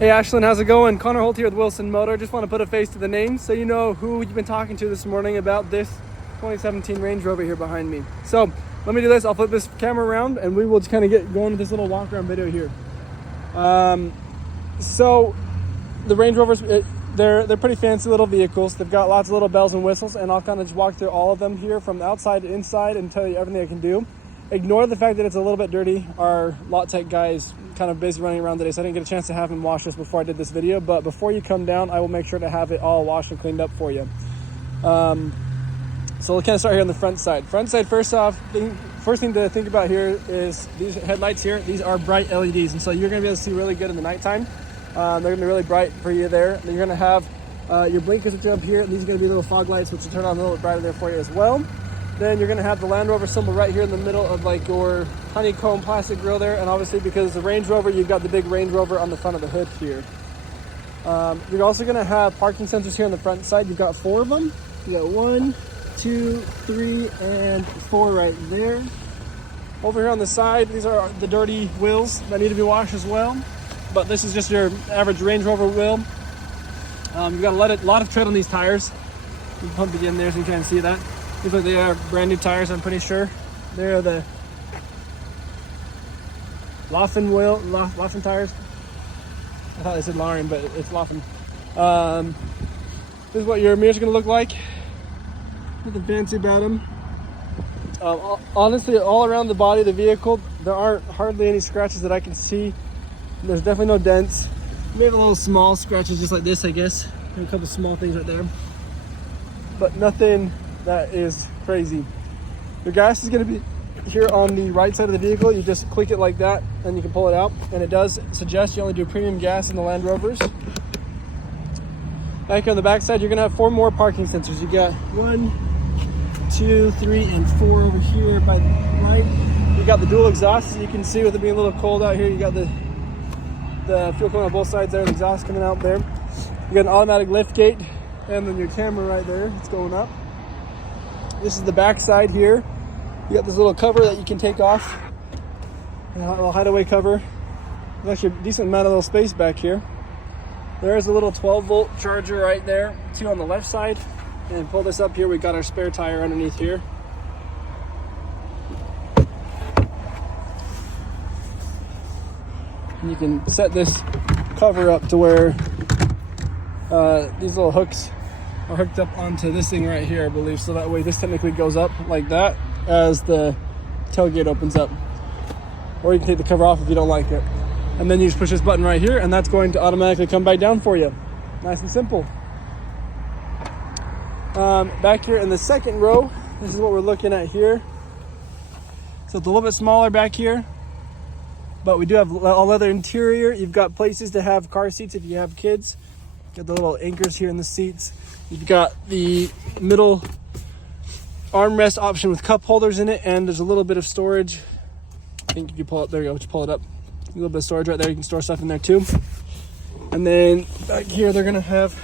Hey Ashlyn, how's it going? Connor Holt here with Wilson Motor. Just want to put a face to the name so you know who you've been talking to this morning about this 2017 Range Rover here behind me. So let me do this. I'll flip this camera around and we will just kind of get going with this little walk around video here. So the Range Rovers, they're pretty fancy little vehicles. They've got lots of little bells and whistles, and I'll kind of just walk through all of them here from the outside to inside and tell you everything I can do. Ignore the fact that it's a little bit dirty. Our lot tech guy is kind of busy running around today, so I didn't get a chance to have him wash this before I did this video. But before you come down, I will make sure to have it all washed and cleaned up for you. So we'll kind of start here on the front side. First off, first thing to think about here is these headlights here. These are bright LEDs, and so you're going to be able to see really good in the nighttime. They're going to be really bright for you there. Then you're going to have your blinkers which are up here, and these are going to be little fog lights which will turn on a little bit brighter there for you as well. Then you're going to have the Land Rover symbol right here in the middle of like your honeycomb plastic grille there, and obviously because it's a Range Rover, you've got the big Range Rover on the front of the hood here. You're also going to have parking sensors here on the front side. You've got 4 of them. You got 1, 2, 3, and 4 right there. Over here on the side, these are the dirty wheels that need to be washed as well, but this is just your average Range Rover wheel. You've got a lot of tread on these tires. You can pump it in there so you can see that. These are the brand new tires, I'm pretty sure. They're the Loffen tires. I thought they said Lauren, but it's Loffen. This is what your mirrors are going to look like. Nothing fancy about them. Honestly, all around the body of the vehicle, there aren't hardly any scratches that I can see. There's definitely no dents. Maybe a little small scratches just like this, I guess. Maybe a couple small things right there. But nothing that is crazy. Your gas is going to be here on the right side of the vehicle. You just click it like that and you can pull it out, and it does suggest you only do premium gas in the Land Rovers. Back on the back side, you're going to have 4 more parking sensors. You got 1, 2, 3, and 4 over here by the right. You got the dual exhaust, as you can see with it being a little cold out here. You got the fuel coming on both sides there, the exhaust coming out there. You got an automatic lift gate, and then your camera right there, it's going up. This is the back side here. You got this little cover that you can take off, a little hideaway cover. There's actually a decent amount of little space back here. There's a little 12-volt charger right there, 2 on the left side. And pull this up here, we got our spare tire underneath here. And you can set this cover up to where these little hooks are hooked up onto this thing right here, I believe, so that way this technically goes up like that as the tailgate opens up. Or you can take the cover off if you don't like it. And then you just push this button right here, and that's going to automatically come back down for you. Nice and simple. Back here in the second row, this is what we're looking at here. So it's a little bit smaller back here, but we do have a leather interior. You've got places to have car seats if you have kids. Got the little anchors here in the seats. You've got the middle armrest option with cup holders in it, and there's a little bit of storage. I think you can pull it, there you go, just pull it up. A little bit of storage right there, you can store stuff in there too. And then back here, they're gonna have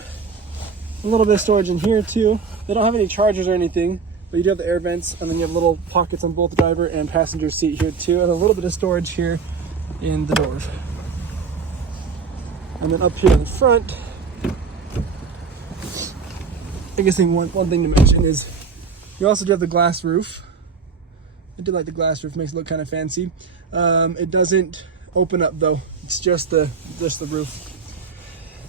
a little bit of storage in here too. They don't have any chargers or anything, but you do have the air vents, and then you have little pockets on both driver and passenger seat here too, and a little bit of storage here in the doors. And then up here in the front, I guess one thing to mention is you also do have the glass roof. I do like the glass roof, makes it look kind of fancy. It doesn't open up though, it's just the roof.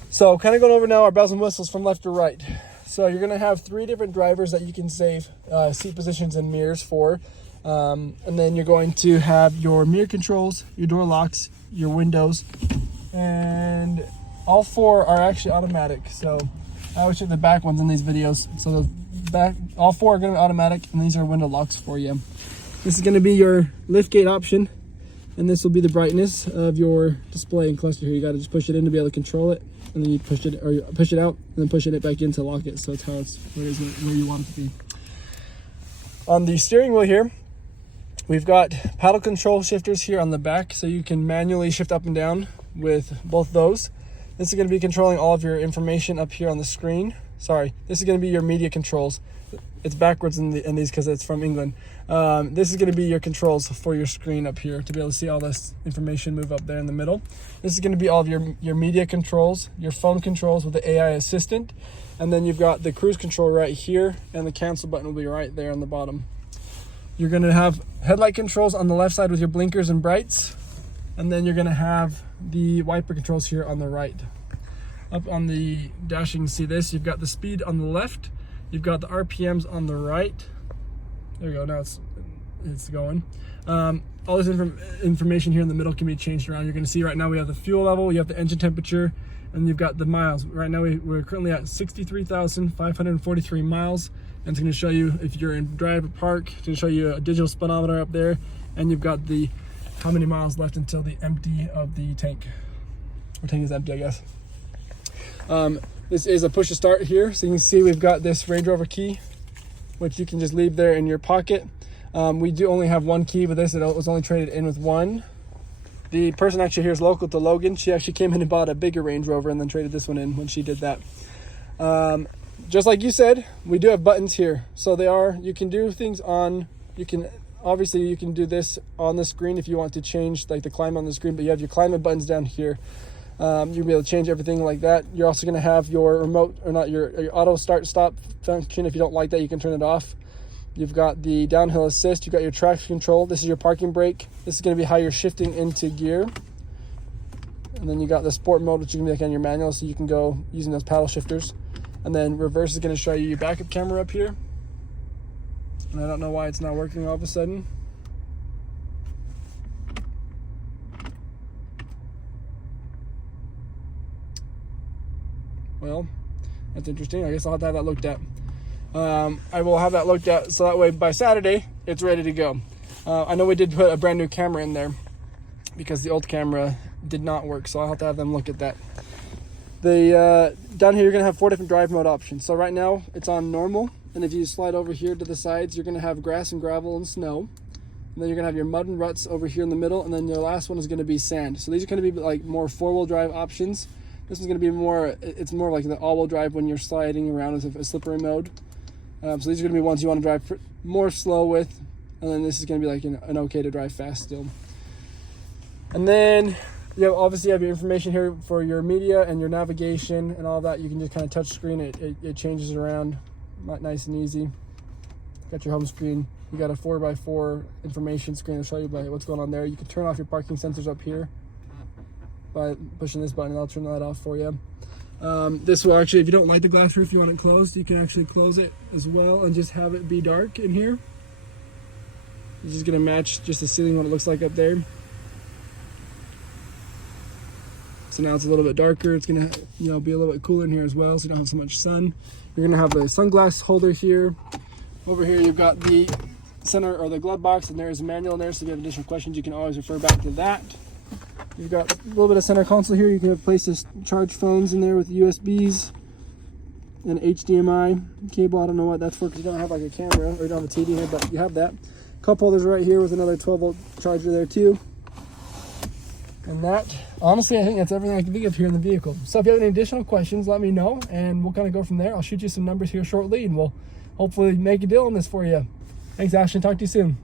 So kind of going over now our bells and whistles from left to right. So you're gonna have 3 different drivers that you can save seat positions and mirrors for. And then you're going to have your mirror controls, your door locks, your windows, and all 4 are actually automatic. So I always check the back ones in these videos. So the back, all 4 are gonna be automatic, and these are window locks for you. This is gonna be your lift gate option, and this will be the brightness of your display and cluster here. You gotta just push it in to be able to control it, and then you push it, or you push it out, and then push it back in to lock it. So it's how it's where you want it to be. On the steering wheel here, we've got paddle control shifters here on the back, so you can manually shift up and down with both those. This is going to be controlling all of your information up here on the screen. Sorry, this is going to be your media controls. It's backwards in these because it's from England. This is going to be your controls for your screen up here to be able to see all this information move up there in the middle. This is going to be all of your media controls, your phone controls with the AI assistant, and then you've got the cruise control right here, and the cancel button will be right there on the bottom. You're going to have headlight controls on the left side with your blinkers and brights, and then you're going to have the wiper controls here on the right. Up on the dash, you can see this. You've got the speed on the left. You've got the RPMs on the right. There you go. Now it's going. All this information here in the middle can be changed around. You're going to see right now we have the fuel level, you have the engine temperature, and you've got the miles. Right now we're currently at 63,543 miles. And it's going to show you if you're in drive or park. It's going to show you a digital speedometer up there, and you've got the how many miles left until the empty of the tank. Or tank is empty, I guess. This is a push to start here, so you can see we've got this Range Rover key, which you can just leave there in your pocket. We do only have one key with this. It was only traded in with one. The person actually here is local to Logan. She actually came in and bought a bigger Range Rover and then traded this one in when she did that. Just like you said, we do have buttons here. So you can do things obviously you can do this on the screen if you want to change like the climate on the screen, but you have your climate buttons down here. You'll be able to change everything like that. You're also going to have your remote, or not, your auto start stop function. If you don't like that, you can turn it off. You've got the downhill assist. You've got your traction control. This is your parking brake. This is going to be how you're shifting into gear. And then you got the sport mode, which you can be like on your manual, so you can go using those paddle shifters. And then reverse is going to show you your backup camera up here. And I don't know why it's not working all of a sudden. Well, that's interesting. I guess I'll have to have that looked at. I will have that looked at so that way by Saturday it's ready to go. I know we did put a brand new camera in there because the old camera did not work, so I'll have to have them look at that. Down here you're going to have 4 different drive mode options. So right now it's on normal, and if you slide over here to the sides, you're going to have grass and gravel and snow. And then you're going to have your mud and ruts over here in the middle, and then your last one is going to be sand. So these are going to be like more 4-wheel drive options. This is going to be it's more like the all-wheel drive when you're sliding around with a slippery mode. So these are going to be ones you want to drive more slow with, and then this is going to be like an okay to drive fast still. And then you obviously have your information here for your media and your navigation and all that. You can just kind of touch screen it changes around nice and easy. Got your home screen. You got a 4x4 information screen to show you what's going on there. You can turn off your parking sensors up here by pushing this button, and I'll turn that off for you. This will actually, if you don't like the glass roof, you want it closed, you can actually close it as well and just have it be dark in here. It's just going to match just the ceiling, what it looks like up there. So now it's a little bit darker. It's going to be a little bit cooler in here as well, so you don't have so much sun. You're going to have the sunglass holder here. Over here you've got the center or the glove box, and there's a manual in there, so if you have additional questions you can always refer back to that. You've got a little bit of center console here. You can place this charge phones in there with USBs and HDMI cable. I don't know what that's for because you don't have like a camera or you don't have a TV here, but you have that. Cup holders right here with another 12-volt charger there too. And that, honestly, I think that's everything I can think of here in the vehicle. So if you have any additional questions, let me know and we'll kind of go from there. I'll shoot you some numbers here shortly and we'll hopefully make a deal on this for you. Thanks, Ashton. Talk to you soon.